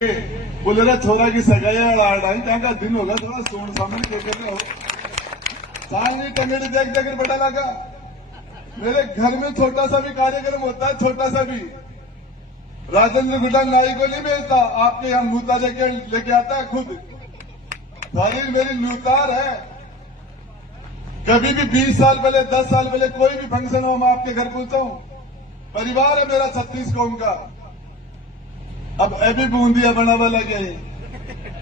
बोले रहा छोरा की सगाई आड़ाई कहाँ का दिन होगा थोड़ा सोन सामने क्या कर रहे हो सामने टंगड़ी देख देख बड़ा लगा। मेरे घर में छोटा सा भी कार्यक्रम होता है, छोटा सा भी राजेंद्र गुड्डा नाई को नहीं मिलता, आपके यहाँ लूता लेके आता है खुद। खाली मेरी लूतार है। कभी भी 20 साल पहले 10 साल पहले कोई भी फंक्शन हो मैं आपके घर पहुंचा हूं। परिवार है मेरा 36 कौम का। अब अभी बूंदिया बनावा लगे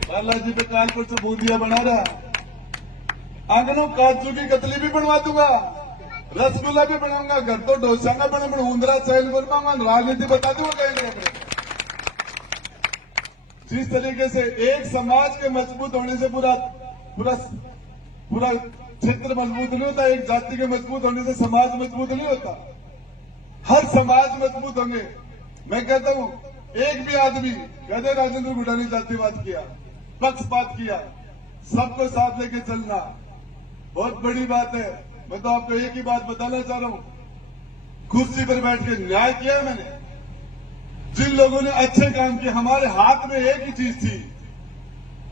बालाजी पे कानपुर से बूंदिया बना रहा। आंगनों काजू की कतली भी बनवा दूंगा, रसगुल्ला भी बनाऊंगा। घर तो डोसा ना बने ऊंदरा चैल बनवाऊंगा, राजनीति बता दूंगा कहीं जिस तरीके से एक समाज के मजबूत होने से पूरा पूरा पूरा क्षेत्र मजबूत नहीं होता, एक जाति के मजबूत होने से समाज मजबूत नहीं होता। हर समाज मजबूत होंगे। मैं कहता हूं एक भी आदमी कहते राजेंद्र गुड्डा ने जातिवाद किया, पक्षपात किया, सबको साथ लेके चलना बहुत बड़ी बात है। मैं तो आपको एक ही बात बताना चाह रहा हूं, कुर्सी पर बैठ के न्याय किया मैंने। जिन लोगों ने अच्छे काम किए, हमारे हाथ में एक ही चीज थी,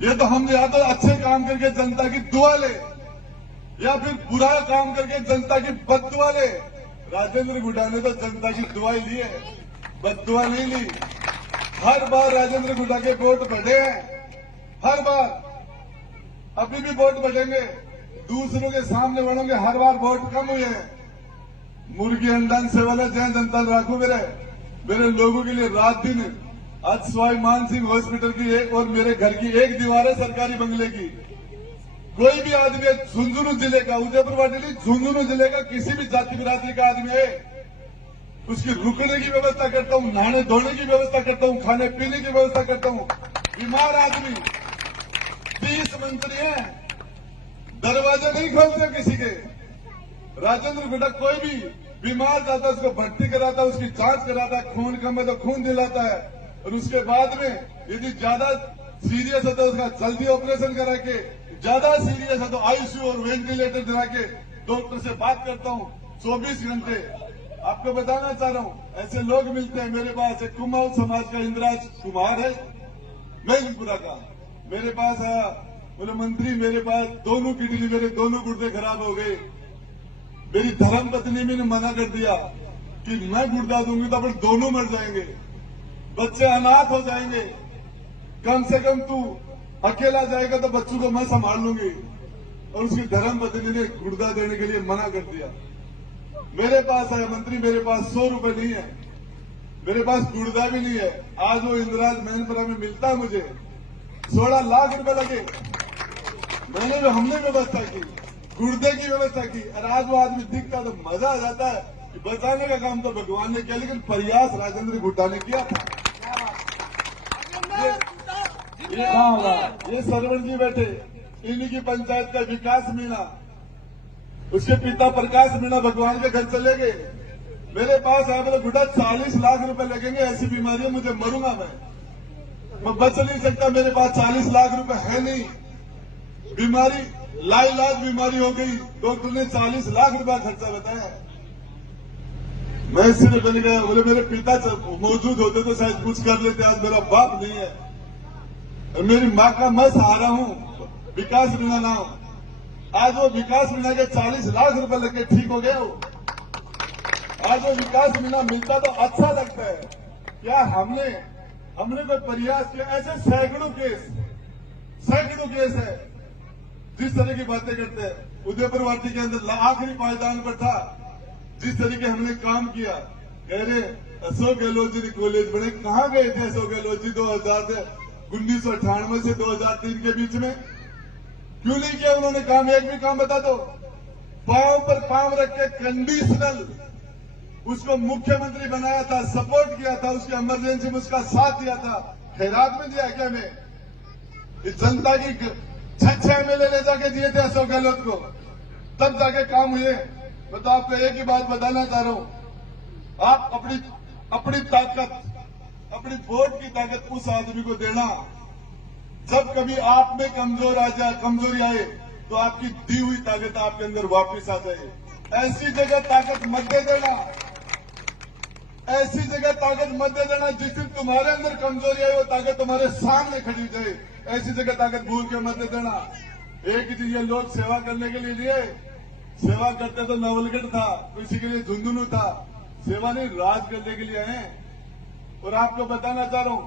ये तो हम या तो अच्छे काम करके जनता की दुआ ले या फिर बुरा काम करके जनता की बददुआ ले। राजेंद्र गुड्डा ने तो जनता की दुआ ही ली है, बददुआ नहीं ली। हर बार राजेंद्र गुड्डा के वोट बढ़े हैं, हर बार अभी भी वोट बढ़ेंगे। दूसरों के सामने बढ़ोगे, हर बार वोट कम हुए हैं। मुर्गी अंडन से वाला जय जनता राखू मेरे लोगों के लिए रात दिन। आज सवाई मान सिंह हॉस्पिटल की एक और मेरे घर की एक दीवार है सरकारी बंगले की। कोई भी आदमी है झुंझुनू जिले का, उदयपुर वाली झुंझुनू जिले का किसी भी जाति बिरादरी का आदमी है, उसकी रुकने की व्यवस्था करता हूं, नहाने धोने की व्यवस्था करता हूं, खाने पीने की व्यवस्था करता हूं। बीमार आदमी 30 मंत्री हैं, दरवाजे नहीं खोलते किसी के। राजेंद्र गुड्डा कोई भी बीमार जाता है उसको भर्ती कराता है, उसकी जांच कराता है, खून कम है तो खून दिलाता है, और उसके बाद में यदि ज्यादा सीरियस है तो उसका जल्दी ऑपरेशन करा के, ज्यादा सीरियस है तो आईसीयू और वेंटिलेटर दिला के डॉक्टर से बात करता हूं 24 घंटे। आपको बताना चाह रहा हूं ऐसे लोग मिलते हैं मेरे पास। एक कुमाऊं समाज का इंद्राज कुमार है मैनपुरा का, मेरे पास आया, बोले मंत्री मेरे पास दोनों किडनी, मेरे दोनों गुर्दे खराब हो गए। मेरी धर्म पत्नी ने मना कर दिया कि मैं गुर्दा दूंगी तो अपन दोनों मर जाएंगे, बच्चे अनाथ हो जाएंगे, कम से कम तू अकेला जाएगा तो बच्चों को मैं संभाल लूंगी। और उसकी धर्म पत्नी ने गुर्दा देने के लिए मना कर दिया। मेरे पास आया मंत्री, मेरे पास 100 रुपए नहीं है, मेरे पास गुर्दा भी नहीं है। आज वो इंदिराज मैनपुरा में मिलता है मुझे, 16 लाख रुपए लगे। हमने व्यवस्था की, गुर्दे की व्यवस्था की, और आज वो आदमी दिखता तो मजा आ जाता है कि बचाने का काम तो भगवान ने किया, लेकिन प्रयास राजेंद्र गुड्डा ने किया था। ये सरवण जी बैठे, इन्हीं की पंचायत का विकास मीणा, उसके पिता प्रकाश मीणा भगवान के घर चले गए। मेरे पास आया, बोले गुड्डा 40 लाख रुपए लगेंगे, ऐसी बीमारी है, मुझे मरूंगा मैं बच नहीं सकता, मेरे पास 40 लाख रुपए है नहीं। बीमारी लाइलाज बीमारी हो गई, डॉक्टर ने 40 लाख रुपया खर्चा बताया। मैं सिर्फ बन गया, बोले मेरे पिता मौजूद होते तो शायद कुछ कर लेते, आज मेरा बाप नहीं है, और मेरी माँ का मैं सहारा हूं, विकास मीणा नाम। आज वो विकास मीणा के 40 लाख रुपए लगे ठीक हो गया। आज वो विकास मीणा मिलता तो अच्छा लगता है। क्या हमने कोई प्रयास किया? ऐसे सैकड़ों केस है जिस तरह की बातें करते हैं। उदयपुर वाटी के अंदर आखिरी पायदान पर था, जिस तरीके हमने काम किया, कह रहे अशोक गहलोत जी कॉलेज बने, कहां गए थे अशोक गहलोत जी 1998 से 2003 के बीच में? क्यों नहीं किया उन्होंने काम? एक भी काम बता दो। पांव पर पांव रख के कंडीशनल उसको मुख्यमंत्री बनाया था, सपोर्ट किया था, उसकी इमरजेंसी में उसका साथ दिया था। खैरात में दिया क्या? मैं इस जनता की 6 एमएलए ले जाके दिए थे अशोक गहलोत को, तब जाके काम हुए। मैं तो आपको एक ही बात बताना चाह रहा हूं, आप अपनी ताकत, अपनी वोट की ताकत उस आदमी को देना जब कभी आप में कमजोरी आए तो आपकी दी हुई ताकत आपके अंदर वापस आ जाए। ऐसी जगह ताकत मत दे देना ऐसी जगह ताकत मत दे देना जिस दिन तुम्हारे अंदर कमजोरी आई वो ताकत तुम्हारे सामने खड़ी जाए। ऐसी जगह ताकत भूल के मत दे देना। एक ही चीज ये लोग सेवा करने के लिए सेवा करते तो नवलगढ़ था, किसी के लिए झुंझुनू था, सेवा नहीं राज करने के लिए आए। और आपको बताना चाह रहा हूं,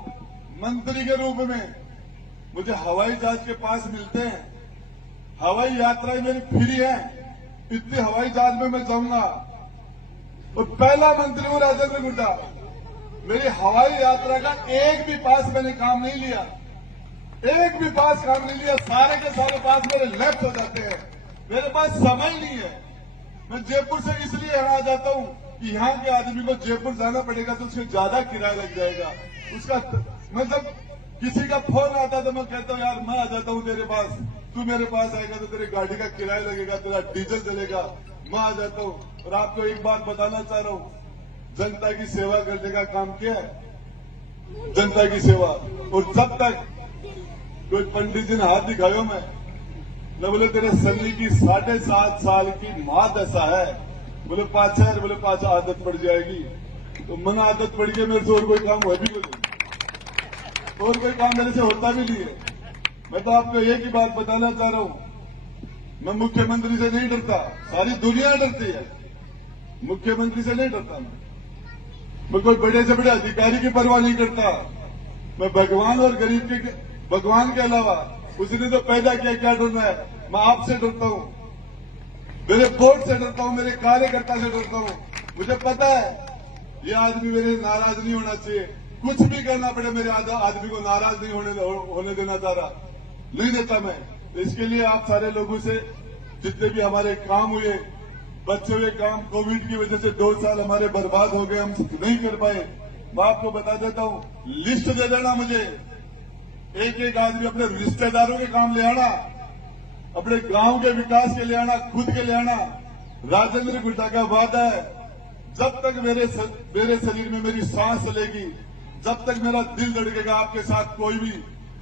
मंत्री के रूप में मुझे हवाई जहाज के पास मिलते हैं, हवाई यात्राएं मेरी फ्री है, इतने हवाई जहाज में मैं जाऊंगा और पहला मंत्री हूं राजेंद्र गुड्डा। मेरी हवाई यात्रा का एक भी पास मैंने काम नहीं लिया, एक भी पास काम नहीं लिया। सारे के सारे पास मेरे लेफ्ट हो जाते हैं, मेरे पास समय नहीं है। मैं जयपुर से इसलिए यहाँ आ जाता हूँ कि यहाँ के आदमी को जयपुर जाना पड़ेगा तो उससे ज्यादा किराया लग जाएगा उसका। मतलब किसी का फोन आता तो मैं कहता हूँ यार मैं आ जाता हूँ तेरे पास, तू मेरे पास आएगा तो तेरी गाड़ी का किराया लगेगा, तेरा डीजल जलेगा, मैं आ जाता हूँ। और आपको एक बात बताना चाह रहा हूँ, जनता की सेवा करने का काम क्या है, जनता की सेवा। और जब तक कोई पंडित जी ने हाथ दिखायो मैं न बोले तेरे सनी की 7.5 साल की मां दशा है, बोले पाछा है, बोले पाछा आदत पड़ जाएगी। तो मन आदत पड़ गई मेरे से और कोई काम हो भी नहीं, और कोई काम मेरे से होता भी नहीं है। मैं तो आपको एक ही बात बताना चाह रहा हूं, मैं मुख्यमंत्री से नहीं डरता, सारी दुनिया डरती है, मुख्यमंत्री से नहीं डरता। मैं कोई बड़े से बड़े अधिकारी की परवाह नहीं करता। मैं भगवान और गरीब के, भगवान के अलावा उसने तो पैदा किया, क्या डरना है। मैं आपसे डरता हूं, मेरे बोर्ड से डरता हूं, मेरे कार्यकर्ता से डरता हूं। मुझे पता है ये आदमी मेरे नाराज नहीं होना चाहिए, कुछ भी करना पड़े मेरे आदमी को नाराज नहीं होने देना चाह रहा, नहीं देता मैं। इसके लिए आप सारे लोगों से जितने भी हमारे काम हुए, बचे हुए काम, कोविड की वजह से 2 साल हमारे बर्बाद हो गए, हम नहीं कर पाए, मैं आपको बता देता हूं, लिस्ट दे देना मुझे। एक एक आदमी अपने रिश्तेदारों के काम ले आना, अपने गांव के विकास के लिए आना, खुद के लिए आना। राजेंद्र गुड्डा का वादा है, जब तक मेरे शरीर में मेरी सांस चलेगी, जब तक मेरा दिल धड़केगा, आपके साथ कोई भी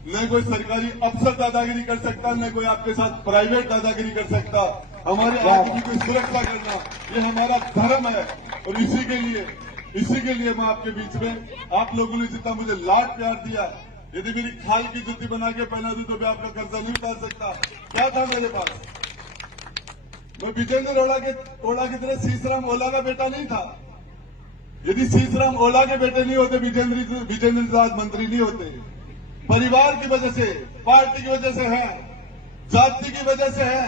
न कोई सरकारी अफसर दादागिरी कर सकता, न कोई आपके साथ प्राइवेट दादागिरी कर सकता। हमारे आदमी की सुरक्षा करना ये हमारा धर्म है। और इसी के लिए मैं आपके बीच में, आप लोगों ने जितना मुझे लाड प्यार दिया, यदि मेरी खाल की जुत्ती बना के पहना दूं तो मैं आपका कर्जा नहीं उतार सकता। क्या था मेरे पास, मैं विजेंद्र ओला की तरह सीसराम ओला का बेटा नहीं था। यदि सीसराम ओला के बेटे नहीं होते, विजेंद्र आज मंत्री नहीं होते। परिवार की वजह से, पार्टी की वजह से है, जाति की वजह से है।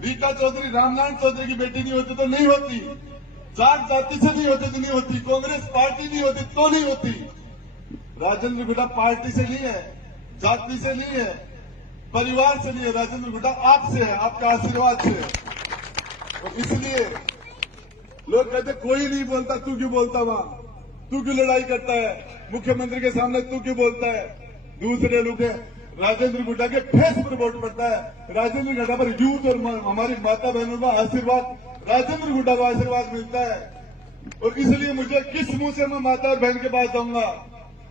रीता चौधरी, रामनारायण चौधरी की बेटी नहीं होती तो नहीं होती, जाट जाति से नहीं होती तो नहीं होती, कांग्रेस पार्टी नहीं होती तो नहीं होती। राजेंद्र गुड्डा पार्टी से नहीं है, जाति से नहीं है, परिवार से नहीं है, राजेंद्र गुड्डा आपसे है, आपका आशीर्वाद से है। और इसलिए लोग कहते कोई नहीं बोलता, तू क्यों बोलता, वहां तू क्यों लड़ाई करता है, मुख्यमंत्री के सामने तू क्यों बोलता है। दूसरे लोग राजेंद्र गुड्डा के फेस पर वोट पड़ता है, राजेंद्र गुड्डा पर यूथ और हमारी माता बहनों का आशीर्वाद, राजेंद्र गुड्डा को आशीर्वाद मिलता है। और इसलिए मुझे किस मुंह से मैं माता और बहन के पास जाऊंगा।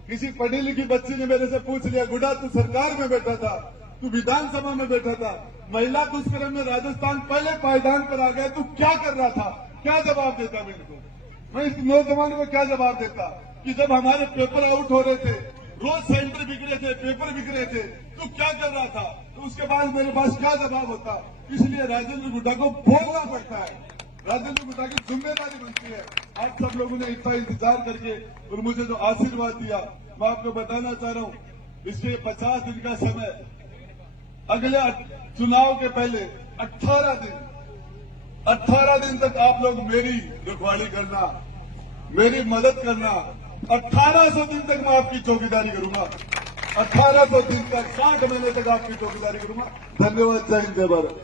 किसी पढ़ी लिखी बच्ची ने मेरे से पूछ लिया, गुड्डा तू सरकार में बैठा था, तू विधानसभा में बैठा था, महिला दुष्कर्म में राजस्थान पहले पायदान पर आ गया, तू क्या कर रहा था, क्या जवाब देता मेरे को। मैं इस नौजवान को क्या जवाब देता कि जब हमारे पेपर आउट हो रहे थे, रोज सेंटर बिक रहे थे, पेपर बिक रहे थे, तू क्या कर रहा था। तो उसके बाद मेरे पास क्या जवाब होता। इसलिए राजेंद्र गुड्डा को बोलना पड़ता है, राजेंद्र गुड्डा की जिम्मेदारी बनती है। आप सब लोगों ने इतना इंतजार करके और मुझे जो आशीर्वाद दिया, मैं आपको बताना चाह रहा हूं, इसके 50 दिन का समय, अगले चुनाव के पहले 18 दिन तक आप लोग मेरी रखवाली करना, मेरी मदद करना। 1800 दिन तक मैं आपकी चौकीदारी करूंगा, 1800 दिन तक, 60 महीने तक आपकी चौकीदारी करूंगा। धन्यवाद। जय हिंद, जय भारत।